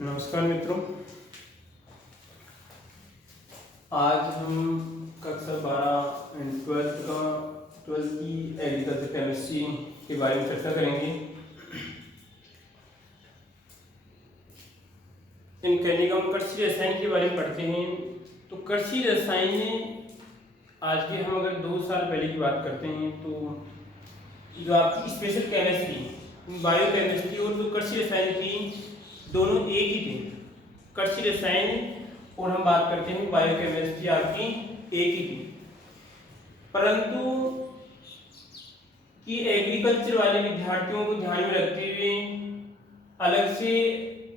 नमस्कार मित्रों, आज हम कक्षा 12 एंड 12 की एग्रीकल्चर केमिस्ट्री के बारे में चर्चा करेंगे। इन कैनिक हम कृषि रसायन के बारे में पढ़ते हैं। तो कृषि रसायन में आज के हम अगर 2 साल पहले की बात करते हैं तो जो आपकी स्पेशल केमिस्ट्री, बायो केमिस्ट्री और जो कृषि रसायन की दोनों एक ही थे। कृषि रसायन और हम बात करते हैं बायो केमिस्ट्री आपकी एक ही थी, परंतु कि एग्रीकल्चर वाले विद्यार्थियों को ध्यान में रखते हुए अलग से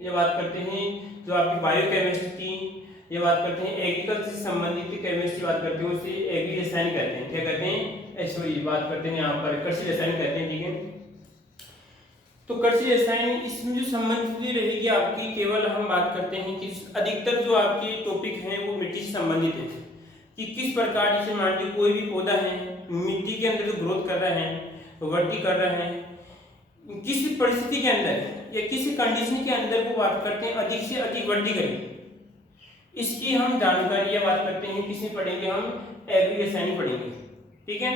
ये बात करते हैं जो आपकी बायो केमिस्ट्री थी, ये बात करते हैं एग्रीकल्चर से संबंधित केमिस्ट्री बात करते हैं उसे एग्री रसायन कहते हैं। क्या कहते हैं? सॉरी, बात करते हैं यहाँ पर कृषि रसायन कहते हैं। ठीक है, तो कृषि रसायन इसमें जो संबंधित रहेगी आपकी, केवल हम बात करते हैं कि अधिकतर जो आपके टॉपिक हैं वो मिट्टी से संबंधित है कि किस प्रकार, जैसे मान लीजिए कोई भी पौधा है मिट्टी के अंदर जो ग्रोथ कर रहा है, वृद्धि कर रहा है, किस परिस्थिति के अंदर या किस कंडीशन के अंदर वो बात करते हैं अधिक से अधिक वृद्धि करें, इसकी हम जानकारी या बात करते हैं किसमें पढ़ेंगे, हम एग्री रसायन पढ़ेंगे। ठीक है,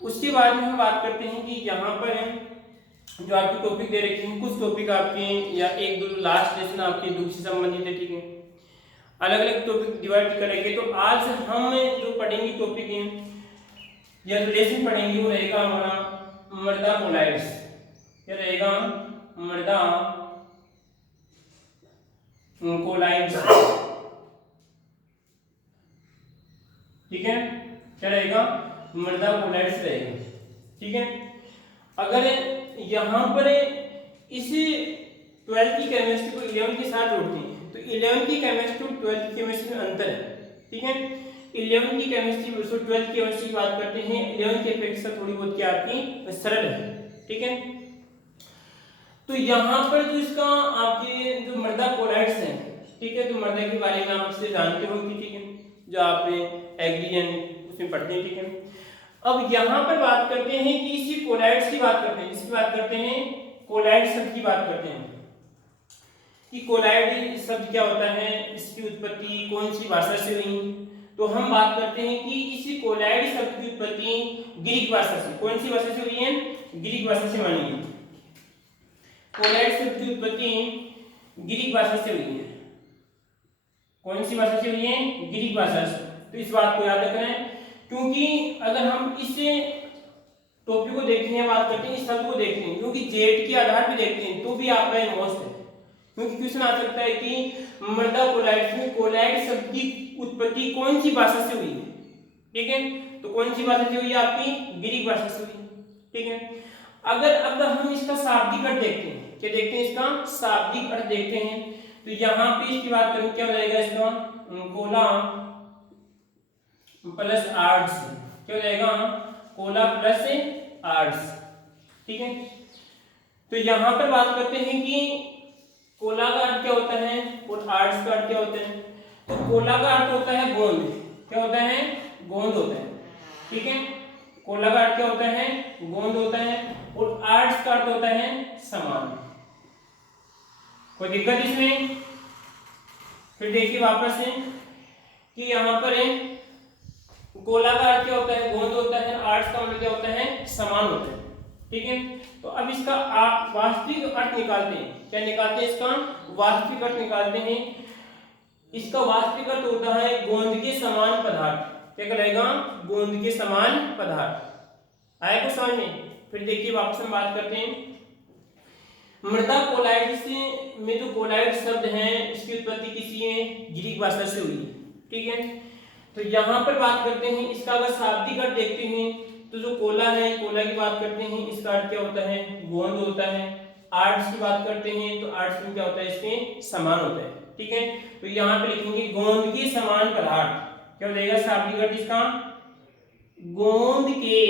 उसके बाद में हम बात करते हैं कि यहाँ पर जो आपके टॉपिक दे रखे हैं, कुछ टॉपिक आपके या एक दो लास्ट लेसन आपके दुख से संबंधित है। ठीक है, अलग अलग टॉपिक डिवाइड करेंगे। तो आज हम जो पढ़ेंगे टॉपिक है या जो लेसन पढ़ेंगे वो रहेगा हमारा मृदा कोलाइड्स। क्या रहेगा? मृदा कोलाइड्स। ठीक है, क्या रहेगा? मृदा कोलाइड्स रहेगा। ठीक है, अगर यहाँ पर इस 12 की केमिस्ट्री को 11 के साथ जोड़ते हैं तो 11 की केमिस्ट्री और 12 की केमिस्ट्री में अंतर है। ठीक है, 11 की केमिस्ट्री वर्सेस 12 की केमिस्ट्री की बात करते हैं, 11 की अपेक्षा थोड़ी बहुत क्या आपकी सरल है। ठीक है, तो यहाँ पर जो इसका आपके जो मृदा कोलाइड्स है, ठीक है, तो मृदा के बारे में आप इससे जानते होंगे। ठीक है, जो आप एग्रीजन उसमें पढ़ते हैं। ठीक है, अब यहाँ पर बात करते हैं कि इसी कोलाइड्स की बात करते हैं, इसकी बात करते हैं कोलाइड शब्द की बात करते हैं कि कोलाइड शब्द क्या होता है, इसकी उत्पत्ति कौन सी भाषा से हुई। तो हम बात करते हैं कि इसी कोलाइड शब्द की उत्पत्ति ग्रीक भाषा से, कौन सी भाषा से हुई है? ग्रीक भाषा से मानी है। कोलाइड शब्द की उत्पत्ति ग्रीक भाषा से हुई है। कौन सी भाषा से हुई है? ग्रीक भाषा से। तो इस बात को याद रखें, क्योंकि अगर हम इस टॉपिक को देखते हैं, बात करते हैं, इस शब्द को देखते हैं, क्योंकि जेड के आधार पे देखते हैं तो भी आपका मोस्ट है, क्योंकि क्वेश्चन आ सकता है कि मृदा कोलाइड्स में कोलाइड शब्द की उत्पत्ति कौन सी भाषा से हुई है। ठीक है, तो कौन सी भाषा से हुई है? आपकी ग्रीक भाषा से हुई। ठीक है, अगर अब हम इसका शाब्दिक अर्थ देखते हैं, क्या देखते हैं? इसका शाब्दिक अर्थ देखते हैं, तो यहाँ पे इसकी बात करें क्या हो जाएगा? इसका कोला प्लस आर्ट्स। क्या हो जाएगा? Cola plus arts. ठीक है, तो यहाँ पर बात करते हैं कि कोला का अर्थ क्या होता है और आर्ट्स का अर्थ क्या होता है। तो कोला का अर्थ होता है गोंद। क्या होता है? गोंद होता है। ठीक है, कोला का अर्थ क्या होता है? गोंद होता है, और आर्ट्स का अर्थ होता है समान। कोई दिक्कत इसमें? फिर देखिए वापस से कि यहाँ पर है कोला का अर्थ क्या होता है? गोंद होता है, आर्ट्स का मतलब क्या होता है? समान होता है। ठीक है, तो अब इसका वास्तविक अर्थ निकालते हैं। क्या निकालते हैं? इसका वास्तविक अर्थ निकालते हैं। इसका वास्तविक अर्थ होता है गोंद के समान पदार्थ। क्या रहेगा? गोंद के समान पदार्थ। आया कुछ समझ में? फिर देखिए वापस हम बात करते हैं मृदा कोलाइड्स में जो कोलाइड शब्द है इसकी उत्पत्ति किसी है? ग्रीक भाषा से हुई है। ठीक है, तो यहाँ पर बात करते हैं, इसका अगर शाब्दिक अर्थ देखते हैं तो जो कोला है, कोला की बात करते हैं, इसका अर्थ क्या होता है? गोंद होता है। आर्ट्स की बात करते हैं तो आर्ट्स में क्या होता है? इसके समान होता है। ठीक है, तो यहाँ पे लिखेंगे गोंद के समान पदार्थ। क्या हो जाएगा शाब्दिक अर्थ इसका? गोंद के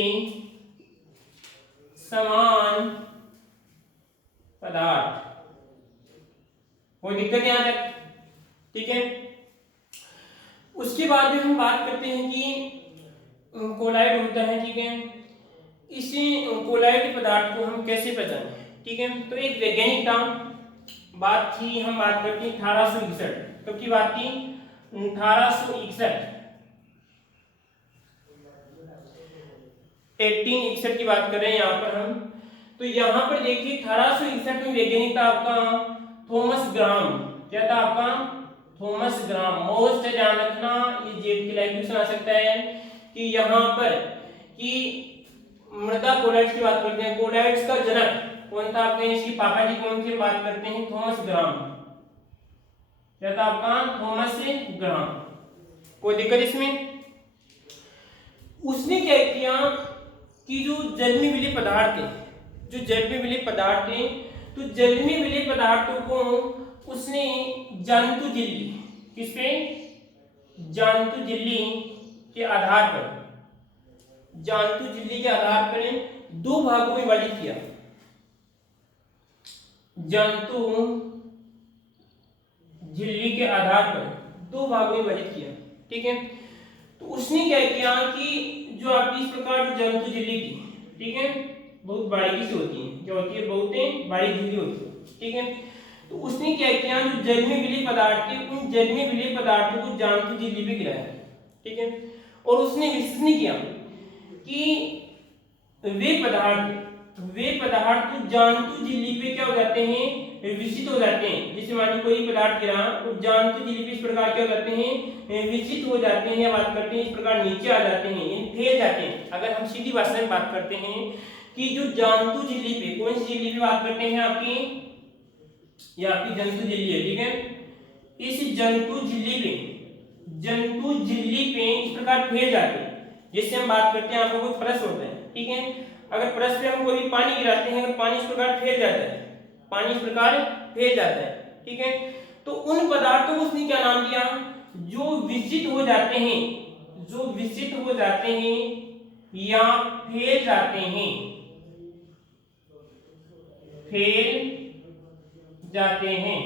समान पदार्थ। कोई दिक्कत यहाँ तक? ठीक है, उसके बाद में हम बात करते हैं कि कोलाइड होता है। ठीक है, इसी कोलाइड पदार्थ को हम कैसे पहचानें? ठीक है, तो एक वैज्ञानिक नाम बात थी, हम बात करते हैं 1861। कब की बात थी? 1861, 1861 की बात कर रहे हैं यहाँ पर हम। तो यहाँ पर देखिए 1861 में वैज्ञानिक था आपका थॉमस ग्राम। क्या था आपका? थॉमस ग्राम। मोस्ट ध्यान रखना, ये जेड के लाइक क्वेश्चन आ सकता है कि यहाँ पर कि मृदा कोलाइड्स की बात करते हैं, कोलाइड्स का जनक कौन था आपके? इसकी पापा जी कौन थे? बात करते हैं थॉमस ग्राम। क्या था आपका? थॉमस ग्राम। कोई दिक्कत इसमें? उसने क्या किया कि जो जल में विलीन पदार्थ थे, जो जल में विलीन पदार्थ थे, तो जल में विलीन पदार्थों को उसने जंतु झिल्ली, किस पे? जंतु झिल्ली के आधार पर, जंतु झिल्ली के आधार पर दो भागों में विभाजित किया। जंतु झिल्ली के आधार पर दो भागों में विभाजित किया। ठीक है, तो उसने क्या किया कि जो आपकी इस प्रकार जो जंतु झिल्ली थी, ठीक है, बहुत बारीकी से होती है, क्या होती है? बहुत बारीक झिल्ली होती है। ठीक है, तो उसने क्या किया, जो जल में विलीन पदार्थ थे, उन जल में विलीन पदार्थों को जंतु झिल्ली पे गिराया। ठीक है, और उसने विश्लेषण किया कि वे पदार्थ तो जंतु झिल्ली पे क्या हो जाते हैं? विकसित हो जाते हैं। जैसे मान लीजिए कोई पदार्थ गिरा, तो जंतु झिल्ली पे इस प्रकार क्या हो जाते हैं? विकसित हो जाते हैं, बात करते हैं इस प्रकार नीचे आ जाते हैं, फैल जाते हैं। अगर हम सीधी भाषा में बात करते हैं कि जो जंतु झिल्ली पे, कौन सी झिल्ली पे बात करते हैं आपकी? ये आपकी जंतु झिल्ली है। ठीक है, इस जंतु झिल्ली पे इस प्रकार फैल जाते हैं। जैसे हम बात करते हैं, आपको कोई परस होता है, ठीक है, अगर परस पे हम कोई पानी गिराते हैं, अगर पानी इस प्रकार फैल जाता है, पानी इस प्रकार फैल जाता है, ठीक है, तो उन पदार्थों को उसने क्या नाम दिया? जो विकसित हो जाते हैं, जो विकसित हो जाते हैं या फैल जाते हैं, फैल जाते हैं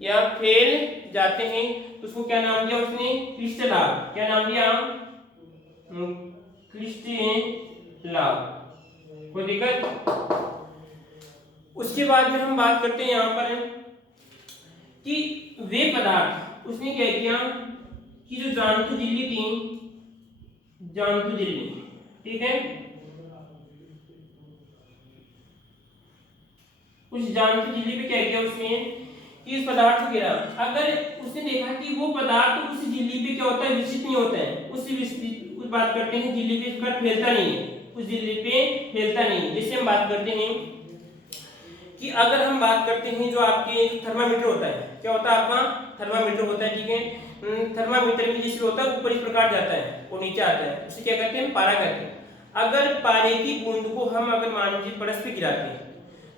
या फैल जाते हैं, तो उसको क्या नाम दिया उसने? क्रिस्टलाभ। क्या नाम दिया? क्रिस्टलाभ। कोई दिक्कत? उसके बाद में हम बात करते हैं यहाँ पर कि वे पदार्थ, उसने क्या किया कि जो जंतु झिल्ली थी, जंतु झिल्ली, ठीक है, उस जंतु झिल्ली पे क्या किया उसने कि इस पदार्थ को गिरा। अगर उसने देखा कि वो पदार्थ उस झिल्ली पे क्या होता है? विकसित नहीं होता है, उस बात करते हैं झिल्ली पे इसका फैलता नहीं है, उस झिल्ली पे फैलता नहीं है। जैसे हम बात करते हैं कि अगर हम बात करते हैं जो आपके थर्मामीटर होता है, क्या होता है आपका? थर्मामीटर होता है, ठीक है, थर्मामीटर में जैसे होता है ऊपर इस प्रकार जाता है और नीचे आता है, उसे क्या कहते हैं? पारा कहते हैं। अगर पारे की बूंद को हम अगर मान लीजिए परस पे गिराते हैं,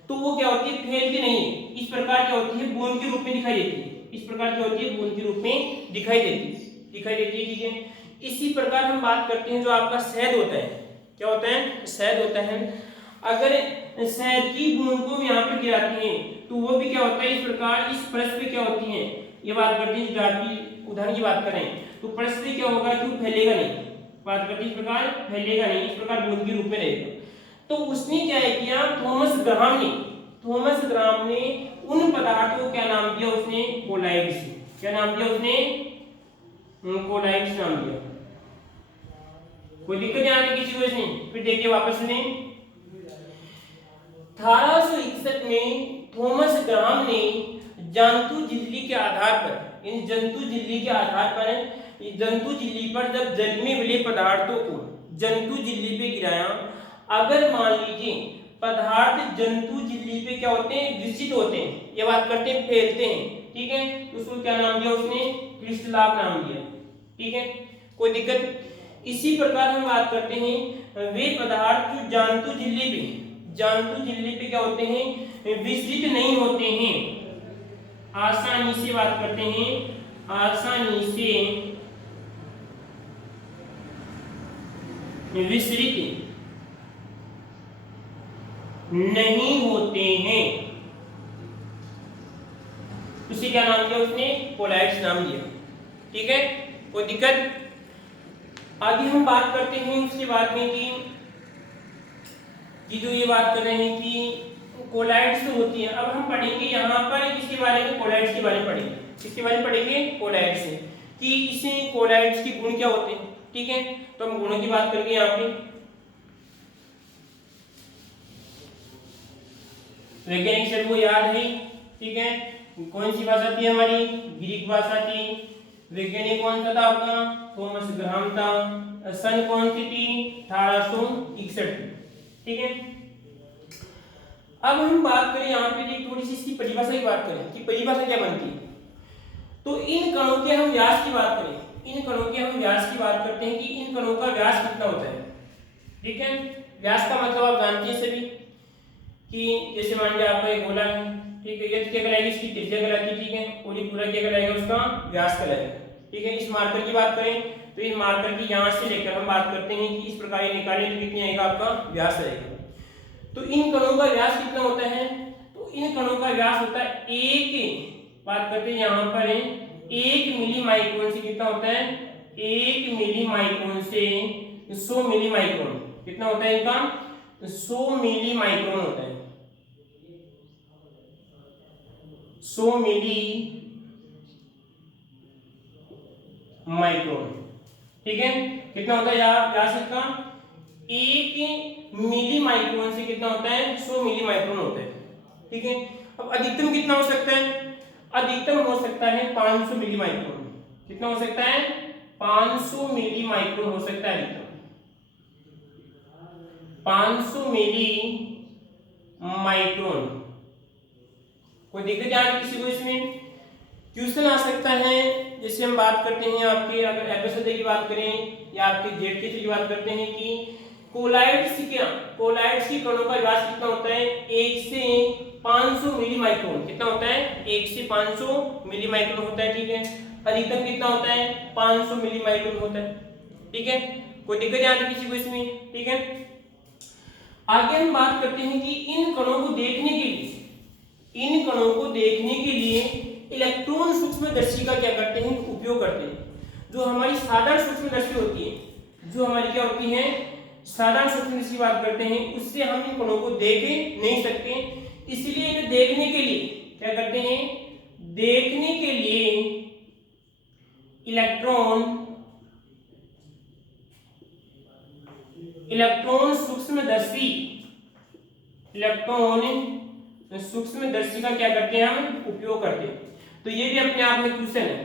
तो वो क्या होती है? फैलती नहीं है, इस प्रकार क्या होती है? बूंद के रूप में दिखाई देती है। इस प्रकार क्या होती है? बूंद के रूप में दिखाई देती है, ठीक है। इसी प्रकार हम बात करते हैं जो आपका शहद होता है, क्या होता है? शहद होता है। अगर शहद की बूंद को यहाँ पे गिराते हैं, तो वो भी क्या होता है? इस प्रकार इस परस पे क्या होती है? ये बात करते हैं, आपकी उदाहरण की बात करें तो परस पे क्या होगा कि वो फैलेगा नहीं, बात करते हैं इस प्रकार फैलेगा नहीं, इस प्रकार बूंद के रूप में रहेगा। तो उसने क्या किया? थॉमस ग्राम ने उन पदार्थों को क्या नाम दिया उसने? कोलाइड्स। क्या नाम दिया उसने? कोलाइड्स नाम दिया। कोई दिक्कत नहीं आने किसी को इसमें? फिर देखिए वापस सुनिए, 1861 में थॉमस ग्राम ने जंतु झिल्ली के आधार पर, इन जंतु झिल्ली के आधार पर, जंतु झिल्ली पर जब जल में विलीन पदार्थों को जंतु झिल्ली पे गिराया, अगर मान लीजिए पदार्थ जंतु झिल्ली पे क्या होते हैं? विकसित होते हैं, ये बात करते हैं फैलते हैं, ठीक है, तो उसको क्या नाम दिया उसने? क्रिस्टलाभ नाम दिया, ठीक है, कोई दिक्कत? इसी प्रकार हम बात करते हैं वे पदार्थ जो जंतु झिल्ली पे क्या होते हैं? विकसित नहीं होते हैं, आसानी से बात करते हैं, आसानी से विसरित नहीं होते हैं, उसे क्या नाम दिया उसने? कोलाइड्स नाम दिया, ठीक है, कोई दिक्कत? आगे हम बात करते हैं उसके बाद में कि जो ये बात कर रहे हैं कि कोलाइड्स होती हैं। अब हम पढ़ेंगे यहाँ पर किसके बारे में, कोलाइड्स के बारे में पढ़ेंगे। किसके बारे में पढ़ेंगे, कोलाइड्स से, कि इसे कोलाइड्स के गुण क्या होते हैं। ठीक है, तो हम गुणों की बात करेंगे यहाँ पे। वैज्ञानिक शब्द को याद है, ठीक है, कौन सी भाषा थी हमारी, ग्रीक भाषा थी। वैज्ञानिक कौन सा था आपका, थॉमस ग्राहम था। सन कौन सी थी, 1861। ठीक है, अब हम बात करें यहाँ पे थोड़ी सी इसकी परिभाषा की बात करें कि परिभाषा क्या बनती है। तो इन कणों के हम व्यास की बात करें, इन कणों के हम व्यास की बात करते हैं कि इन कणों का व्यास कितना होता है। ठीक है, व्यास का मतलब आप जानते हैं सभी कि जैसे मान लीजिए आपका एक गोला है, ठीक है, ये क्या कहलाएगी, इसकी त्रिज्या कहलाती है। ठीक है, और ये पूरा क्या कहलाएगा, उसका व्यास कहलाएगा। ठीक है, इस मार्कर की बात करें तो इस मार्कर की यहाँ से लेकर हम बात करते हैं कि इस प्रकार ये निकालें तो कितनी आएगा, आपका व्यास आएगा। तो इन कणों का व्यास कितना होता है, तो इन कणों का व्यास होता है एक, बात करते हैं यहाँ पर 1 मिली माइक्रोन से कितना होता है, 1 मिली माइक्रोन से 100 मिली माइक्रोन। कितना होता है इनका, 100 मिली माइक्रोन होता है, 100 मिली माइक्रोन। ठीक है, कितना होता है व्यास इसका, 1 मिली माइक्रोन से कितना होता है, 100 मिली माइक्रोन होता है। ठीक है, अब अधिकतम कितना हो सकता है, अधिकतम हो सकता है 500 मिली माइक्रोन। कितना हो सकता है, 500 मिली माइक्रोन हो सकता है अधिकतम, 500 मिली माइक्रोन। कोई दिक्कत यहाँ किसी को इसमें, क्वेश्चन आ सकता है। जैसे हम बात करते हैं आपके, अगर एपिसोड की बात करें या आपके जेड की बात करते हैं कि कोलाइड्स क्या, कोलाइड्स की कणों का व्यास कितना होता है, 1 से 500 मिली माइक्रोन। कितना होता है, 1 से 500 मिली माइक्रोन होता है। ठीक है, अधिकतम कितना होता है, 500 मिली माइक्रोन होता है। ठीक है, कोई दिक्कत यहाँ पे किसी को इसमें। ठीक है, आगे हम बात करते हैं कि इन कणों को देखने के लिए, इन कणों को देखने के लिए इलेक्ट्रॉन सूक्ष्मदर्शी का क्या करते हैं, उपयोग करते हैं। जो हमारी साधारण सूक्ष्मदर्शी होती है, जो हमारी क्या होती है, साधारण सूक्ष्मदर्शी की बात करते हैं, उससे हम इन कणों को देख नहीं सकते। इसलिए इन्हें देखने के लिए क्या करते हैं, देखने के लिए इलेक्ट्रॉन सूक्ष्मदर्शी, इलेक्ट्रॉन सूक्ष्मदर्शी का क्या करते हैं, हम उपयोग करते हैं। तो ये भी अपने आप में क्वेश्चन है,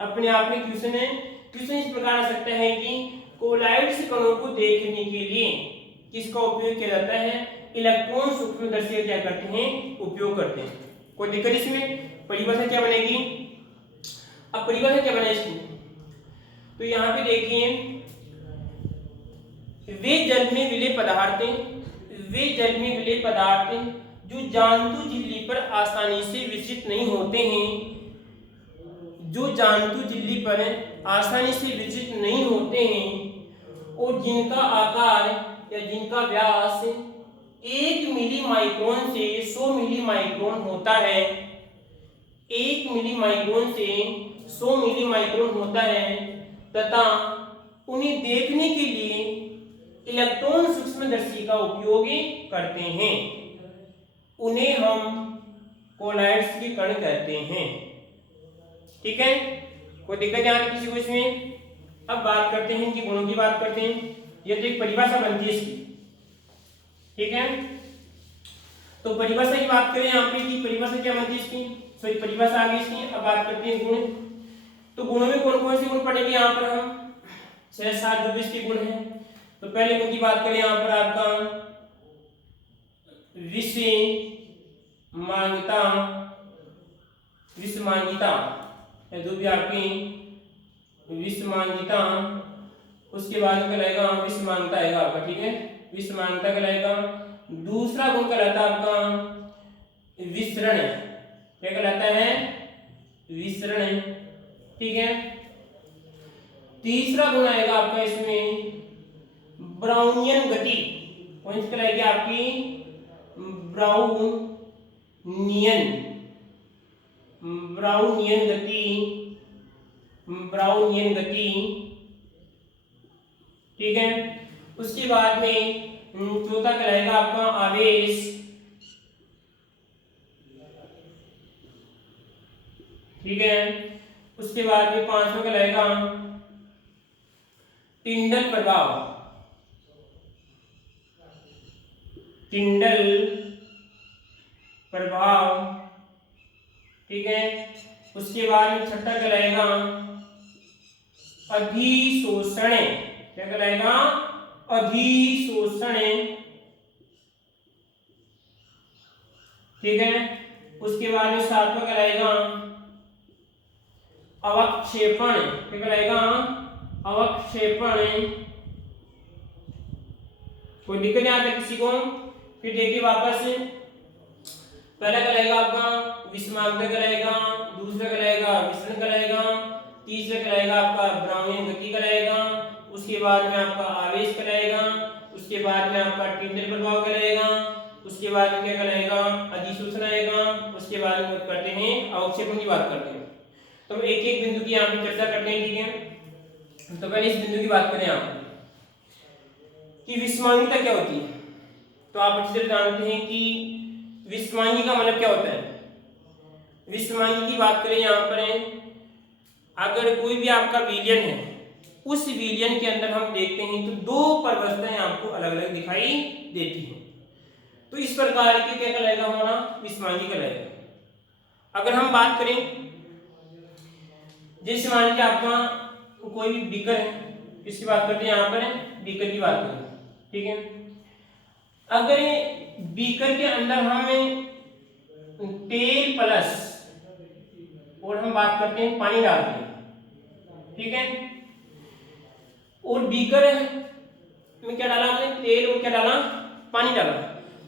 अपने आप में क्वेश्चन है। क्वेश्चन इस प्रकार आ सकता है कि कोलाइड्स कणों को देखने के लिए किसका उपयोग किया जाता है, इलेक्ट्रॉन सूक्ष्मदर्शी का क्या करते हैं, उपयोग करते हैं। कोई दिक्कत इसमें, परिभाषा क्या बनेगी, अब परिभाषा क्या बने इसकी, तो यहाँ पे देखिए, वे जल में विलय पदार्थ, वे जल में विलय पदार्थ जो जांतु झिल्ली पर आसानी से विकसित नहीं होते हैं, जो जांतु झिल्ली पर आसानी से विकसित नहीं होते हैं और जिनका आकार या जिनका व्यास 1 मिली माइक्रोन से 100 मिली माइक्रोन होता है, 1 मिली माइक्रोन से 100 मिली माइक्रोन होता है, तथा उन्हें देखने के लिए इलेक्ट्रॉन सूक्ष्मदर्शी का उपयोग करते हैं। उन्हें हम कोलाइड्स के कण कहते हैं। ठीक है, कोई दिक्कत यहाँ किसी को इसमें। अब बात करते हैं कि गुणों की बात करते हैं। ये तो एक परिभाषा बनती है इसकी। ठीक है, तो परिभाषा की बात करें यहाँ पे कि परिभाषा क्या बनती है इसकी, सॉरी परिभाषा आ गई इसकी। अब बात करते हैं गुण। तो गुणों में कौन कौन से गुण पढ़ेंगे यहाँ पर हम, 6-7 जो भी इसके गुण हैं। तो पहले गुण की बात करें यहाँ पर आपका विषमांगता, विषमांगिता जो भी आपकी विषमांगिता, उसके बाद कहलाएगा विषमांगता आएगा आपका। ठीक है, विषमांगता कहलाएगा। दूसरा गुण कहलाता है आपका विसरण, क्या कहलाता है, विसरण। ठीक है, तीसरा गुण आएगा आपका इसमें ब्राउनियन गति, कौन सी कहलाएगी आपकी, ब्राउनियन, ब्राउनियन गति, ब्राउनियन गति। ठीक है, उसके बाद में चौथा कहलाएगा आपका आवेश, ठीक है। उसके बाद में 5वां कहलाएगा टिंडल प्रभाव, टिंडल प्रभाव, ठीक है। उसके बाद में 6ठा कहलाएगा अधिशोषण, क्या कहलाएगा, अधिशोषण, ठीक है। उसके बाद में 7वां कहलाएगा अवक्षेपण, क्या कहलाएगा, अवक्षेपण। कोई दिक्कत नहीं आता किसी को? फिर देखिए वापस, पहला कहलाएगा आपका विषमांतर कहलाएगा, दूसरा कहलाएगा विसरण कहलाएगा, तीसरा कहलाएगा आपका ब्राउनियन गति कहलाएगा, उसके बाद में आपका आवेश कहलाएगा, उसके बाद में आपका टिंडल प्रभाव कहलाएगा, उसके बाद में क्या कहलाएगा, अधिशोषण आएगा, उसके बाद में करते हैं अवक्षेपण की बात करते हैं। तो हम एक एक बिंदु की यहाँ पे चर्चा करते हैं, ठीक है। तो पहले इस बिंदु की बात करें यहाँ कि विषमांगिता क्या होती है। तो आप अच्छी तरह जानते हैं कि विषमांगी का मतलब क्या होता है। विषमांगी की बात करें यहाँ पर, अगर कोई भी आपका विलयन है, उस विलयन के अंदर हम देखते हैं तो दो परवस्थाएं आपको अलग अलग दिखाई देती हैं। तो इस प्रकार के क्या कहलाएगा हमारा, विषमांगी कहलाएगा। अगर हम बात करें, जैसे मान लीजिए आपका कोई भी बीकर है, इसकी बात करते हैं यहाँ पर, बीकर की बात करें, ठीक है। अगर बीकर के अंदर हमें तेल प्लस और हम बात करते हैं पानी डालते हैं, ठीक है। और बीकर में क्या डाला हमने, तेल और क्या डाला, पानी डाला।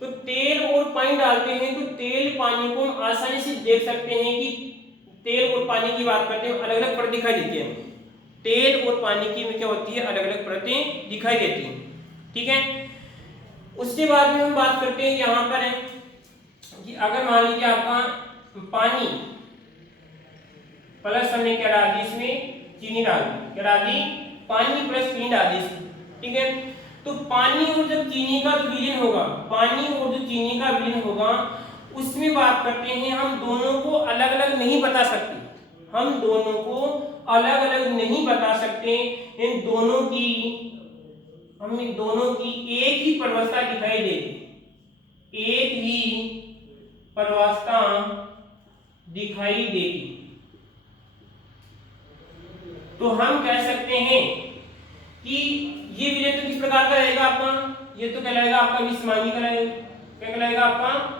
तो तेल और पानी डालते हैं तो तेल पानी को हम आसानी से देख सकते हैं कि तेल और पानी की बात करते हैं अलग अलग परत दिखाई देती है। तेल और पानी की में क्या होती है, अलग अलग परतें दिखाई देती हैं, ठीक है। उसके बाद में हम बात करते हैं यहाँ पर है कि अगर मान लीजिए आपका पानी प्लस हमने क्या डाल दी, इसमें चीनी डाल दी, क्या डाल दी, पानी प्लस चीनी डाल दी इसमें, ठीक है। तो पानी और जब चीनी का विलयन होगा, पानी और जो चीनी का विलयन होगा, उसमें बात करते हैं हम दोनों को अलग अलग नहीं बता सकते, हम दोनों को अलग अलग नहीं बता सकते। इन दोनों की, हमें दोनों की एक ही परवस्था दिखाई देगी, एक ही परवस्था दिखाई देगी। तो हम कह सकते हैं कि ये विलयन तो किस प्रकार का रहेगा आपका, ये तो कहलाएगा आपका विषमांगी कहलाएगा, क्या कहलाएगा आपका,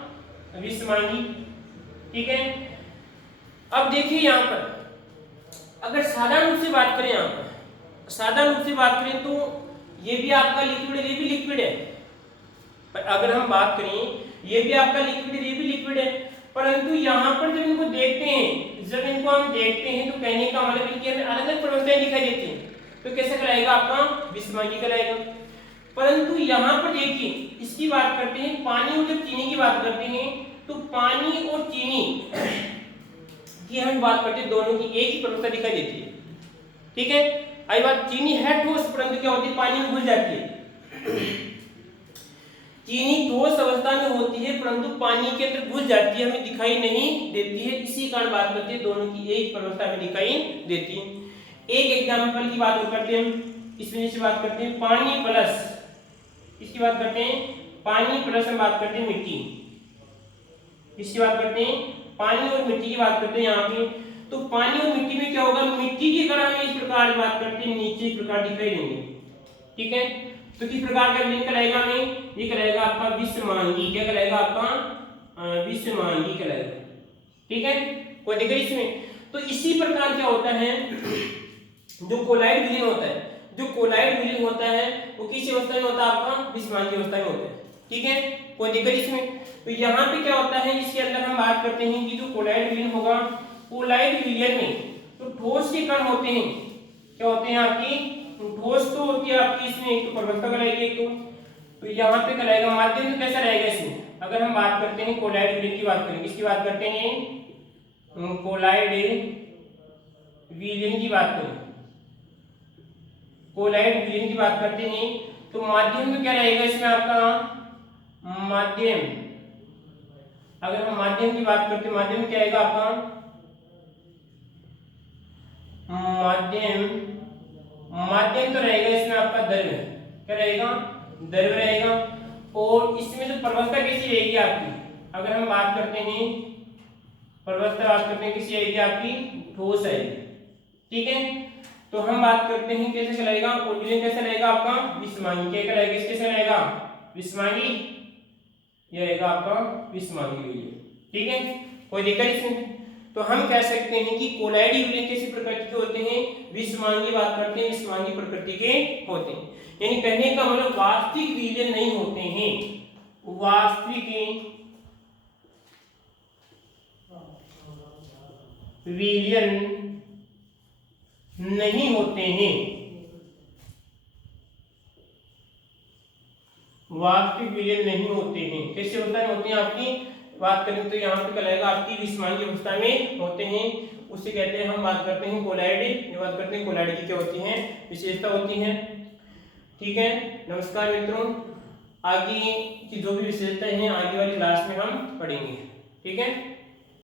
विषमांगी, ठीक है। अब देखिए यहाँ पर अगर साधारण रूप से बात करें, यहाँ पर साधारण रूप से बात करें तो ये भी आपका लिक्विड है, ये भी लिक्विड है। पर अगर हम बात करें ये भी आपका लिक्विड है, ये भी लिक्विड है, परंतु यहाँ पर जब इनको देखते हैं, जब इनको हम देखते हैं तो कहने का मतलब है कि हमें अलग अलग परवस्थाएं दिखाई देती हैं। तो कैसे कहलाएगा आपका, विषमांगी कहलाएगा। परंतु यहाँ पर देखिए इसकी बात करते हैं, पानी और जब चीनी की बात करते हैं तो पानी और चीनी की हम बात करते हैं, दोनों की एक ही परवस्था दिखाई देती है, ठीक है। आई बात, चीनी है ठोस, परंतु क्या होती है, पानी में घुल जाती है। चीनी ठोस अवस्था में होती है परंतु पानी के अंदर घुल जाती है, हमें दिखाई नहीं देती है। इसी कारण बात करते हैं दोनों की एक परवस्था में दिखाई देती है। एक एग्जाम्पल की बात करते हैं, इसमें जैसे बात करते हैं पानी प्लस, इसकी बात करते हैं पानी प्लस हम बात करते हैं मिट्टी, इसकी बात करते हैं पानी और मिट्टी की बात करते हैं यहाँ पे। तो पानी और मिट्टी में क्या होगा, मिट्टी की कण में इस प्रकार बात करते हैं नीचे इस प्रकार दिखाई देंगे, ठीक है। तो किस प्रकार का विलयन कहलाएगा, हमें ये कहलाएगा आपका विषमांगी, क्या कहलाएगा आपका, विषमांगी कहलाएगा, ठीक है। कोई दिक्कत इसमें। तो इसी प्रकार क्या होता है, जो कोलाइड विलयन होता है, जो कोलाइड विलयन होता है वो किस अवस्था में होता है, आपका विषमांगी अवस्था में होता है, ठीक है। कोई दिक्कत इसमें। तो यहाँ पे क्या होता है, इसके अंदर हम बात करते हैं कि जो कोलाइड विलयन होगा, कोलाइड विलयन में तो ठोस के कण होते हैं, क्या होते हैं आपकी, ठोस तो होती है आपकी, इसमें एक तो परवस्था कहलाएगी, एक तो यहाँ पे कहलाएगा माध्यम। तो कैसा रहेगा इसमें, अगर हम बात करते हैं कोलाइड विलयन की बात करें, किसकी बात करते हैं, कोलाइड विलयन की बात करें, कोलाइड विलयन की बात करते हैं तो माध्यम तो क्या रहेगा इसमें आपका, माध्यम। अगर हम माध्यम की बात करते हैं, माध्यम क्या आएगा आपका, माध्यम, माध्यम तो रहेगा इसमें आपका द्रव्य, क्या रहेगा, द्रव्य रहेगा। और इसमें जो प्रवस्था कैसी रहेगी आपकी, अगर हम बात करते हैं प्रवस्था, बात करते हैं किसी आएगी आपकी, ठोस आएगी, ठीक है। तो हम बात करते हैं कैसे चलाएगा, और विलयन कैसे रहेगा आपका, विषमांगी, क्या रहेगा, इसके कैसे रहेगा, विषमांगी, ये रहेगा आपका विषमांगी विलयन, ठीक है, कोई दिक्कत इसमें। तो हम कह सकते हैं कि कोलाइडी विलयन कैसी प्रकृति के होते हैं, विषमांगी, बात करते हैं विषमांगी प्रकृति के होते हैं। यानी कहने का मतलब वास्तविक विलयन नहीं होते हैं, वास्तविक विलयन नहीं होते हैं, वास्तविक विलयन नहीं होते हैं। कैसे होता है, होते हैं आपकी बात करें तो यहाँ पे कहलाएगा आपकी विषमांगी अवस्था में होते हैं, उसे कहते हैं, हम बात करते हैं कोलाइड, बात करते हैं कोलाइड की क्या होती है, विशेषता होती है, ठीक है। नमस्कार मित्रों, आगे की जो भी विशेषताएं हैं आगे वाली क्लास में हम पढ़ेंगे, ठीक है।